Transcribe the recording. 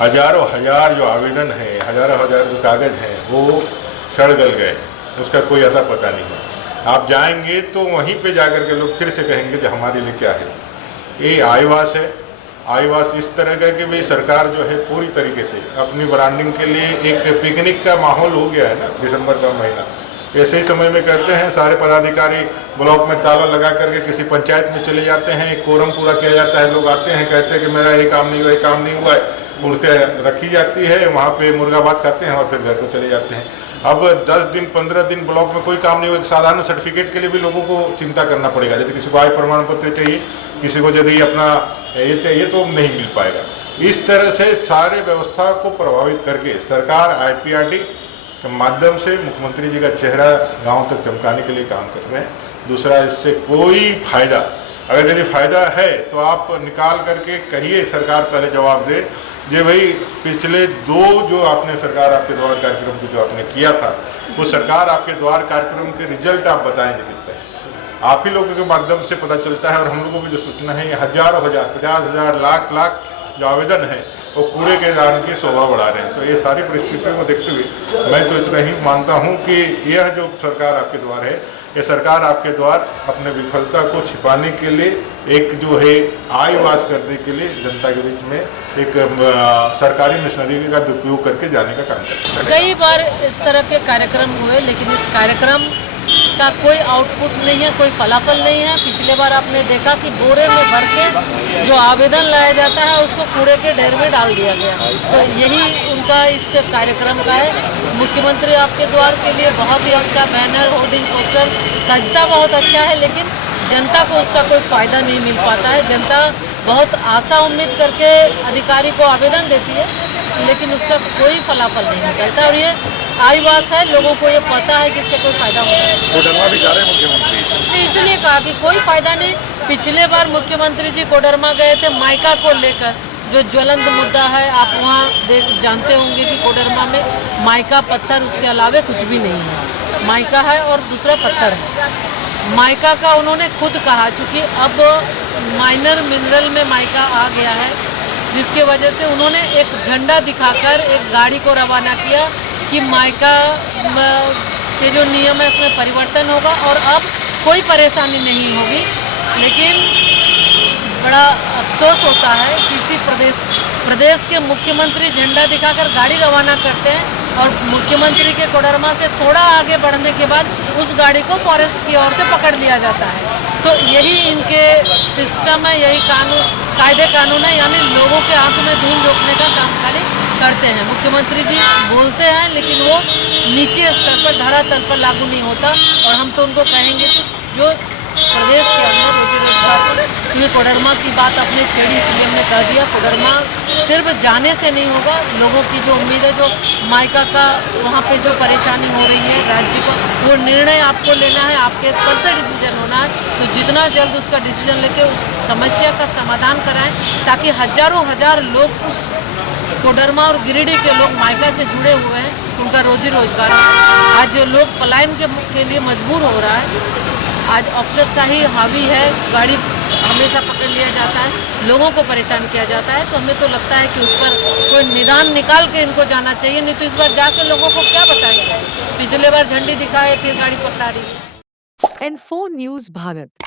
हजारों हजार जो आवेदन है, हजारों हजार जो कागज़ हैं वो सड़ गल गए हैं, उसका कोई अता पता नहीं है। आप जाएंगे तो वहीं पे जाकर के लोग फिर से कहेंगे कि हमारे लिए क्या है। ये आईवास है। आईवास इस तरह का कि भाई सरकार जो है पूरी तरीके से अपनी ब्रांडिंग के लिए एक पिकनिक का माहौल हो गया है ना। दिसंबर का महीना ऐसे ही समय में कहते हैं सारे पदाधिकारी ब्लॉक में ताला लगा करके किसी पंचायत में चले जाते हैं, एक कोरम पूरा किया जाता है, लोग आते हैं कहते हैं कि मेरा ये काम नहीं हुआ, ये काम नहीं हुआ है, उसके रखी जाती है, वहाँ पे मुर्गा भात खाते हैं और फिर घर को चले जाते हैं। अब 10 दिन 15 दिन ब्लॉक में कोई काम नहीं हुआ, एक साधारण सर्टिफिकेट के लिए भी लोगों को चिंता करना पड़ेगा। यदि किसी को आय प्रमाण पत्र चाहिए, किसी को यदि अपना ये चाहिए तो नहीं मिल पाएगा। इस तरह से सारे व्यवस्था को प्रभावित करके सरकार IPRD के माध्यम से मुख्यमंत्री जी का चेहरा गांव तक चमकाने के लिए काम कर रहे हैं। दूसरा, इससे कोई फायदा, अगर यदि फायदा है तो आप निकाल करके कहिए, सरकार पहले जवाब दे जे भाई पिछले 2 जो आपने सरकार आपके द्वार कार्यक्रम को जो आपने किया था, वो सरकार आपके द्वार कार्यक्रम के रिजल्ट आप बताएंगे कितने हैं। आप ही लोगों के माध्यम से पता चलता है और हम लोगों को जो सूचना है, ये हजारों हजार 50,000 लाख जो आवेदन है वो कूड़े के दान की शोभा बढ़ा रहे हैं। तो ये सारी परिस्थितियों को देखते हुए मैं तो इतना ही मानता हूँ कि यह जो सरकार आपके द्वार है, ये सरकार आपके द्वार अपने विफलता को छिपाने के लिए, एक जो है आईवास करने के लिए जनता के बीच में एक सरकारी मशीनरी का दुरुपयोग करके जाने का काम करता है। कई बार इस तरह के कार्यक्रम हुए, लेकिन इस कार्यक्रम का कोई आउटपुट नहीं है, कोई फलाफल नहीं है। पिछले बार आपने देखा कि बोरे में भर के जो आवेदन लाया जाता है उसको कूड़े के ढेर में डाल दिया गया। तो यही उनका इस कार्यक्रम का है। मुख्यमंत्री आपके द्वार के लिए बहुत ही अच्छा बैनर, होर्डिंग, पोस्टर सजता बहुत अच्छा है, लेकिन जनता को उसका कोई फ़ायदा नहीं मिल पाता है। जनता बहुत आशा उम्मीद करके अधिकारी को आवेदन देती है, लेकिन उसका कोई फलाफल नहीं निकलता। और ये आईवास है, लोगों को ये पता है कि इससे कोई फायदा होता है। कोडरमा भी जा रहे हैं मुख्यमंत्री, तो इसलिए कहा कि कोई फायदा नहीं। पिछले बार मुख्यमंत्री जी कोडरमा गए थे माइका को लेकर, जो ज्वलंत मुद्दा है। आप वहाँ जानते होंगे कि कोडरमा में माइका पत्थर, उसके अलावे कुछ भी नहीं है। माइका है और दूसरा पत्थर है। माइका का उन्होंने खुद कहा, चूँकि अब माइनर मिनरल में माइका आ गया है, जिसके वजह से उन्होंने एक झंडा दिखाकर एक गाड़ी को रवाना किया कि माइका के जो नियम है उसमें परिवर्तन होगा और अब कोई परेशानी नहीं होगी। लेकिन बड़ा अफसोस होता है कि इसी प्रदेश के मुख्यमंत्री झंडा दिखाकर गाड़ी रवाना करते हैं और मुख्यमंत्री के कोडरमा से थोड़ा आगे बढ़ने के बाद उस गाड़ी को फॉरेस्ट की ओर से पकड़ लिया जाता है। तो यही इनके सिस्टम है, यही कायदे कानून है, यानी लोगों के आंख में धूल झोंकने का काम खाली करते हैं। मुख्यमंत्री जी बोलते हैं लेकिन वो नीचे स्तर पर, धरातल पर लागू नहीं होता। और हम तो उनको कहेंगे कि जो प्रदेश के अंदर रोजी रोजगार पर, क्योंकि कोडरमा की बात अपने छेड़ी, CM ने कह दिया, कोडरमा सिर्फ जाने से नहीं होगा। लोगों की जो उम्मीद है, जो माइका का वहाँ पे जो परेशानी हो रही है राज्य को, वो निर्णय आपको लेना है, आपके स्तर से डिसीजन होना है। तो जितना जल्द उसका डिसीजन लेके उस समस्या का समाधान कराएं, ताकि हजारों हजार लोग, उस कोडरमा और गिरिडीह के लोग माइका से जुड़े हुए हैं, उनका रोजी रोजगार है। आज लोग पलायन के लिए मजबूर हो रहा है। आज अफसरशाही हावी है, गाड़ी हमेशा पकड़ लिया जाता है, लोगों को परेशान किया जाता है। तो हमें तो लगता है कि उस पर कोई निदान निकाल के इनको जाना चाहिए, नहीं तो इस बार जाके लोगों को क्या बताएंगे। पिछले बार झंडी दिखाए, फिर गाड़ी पकड़ा रही है। N4 News Bharat।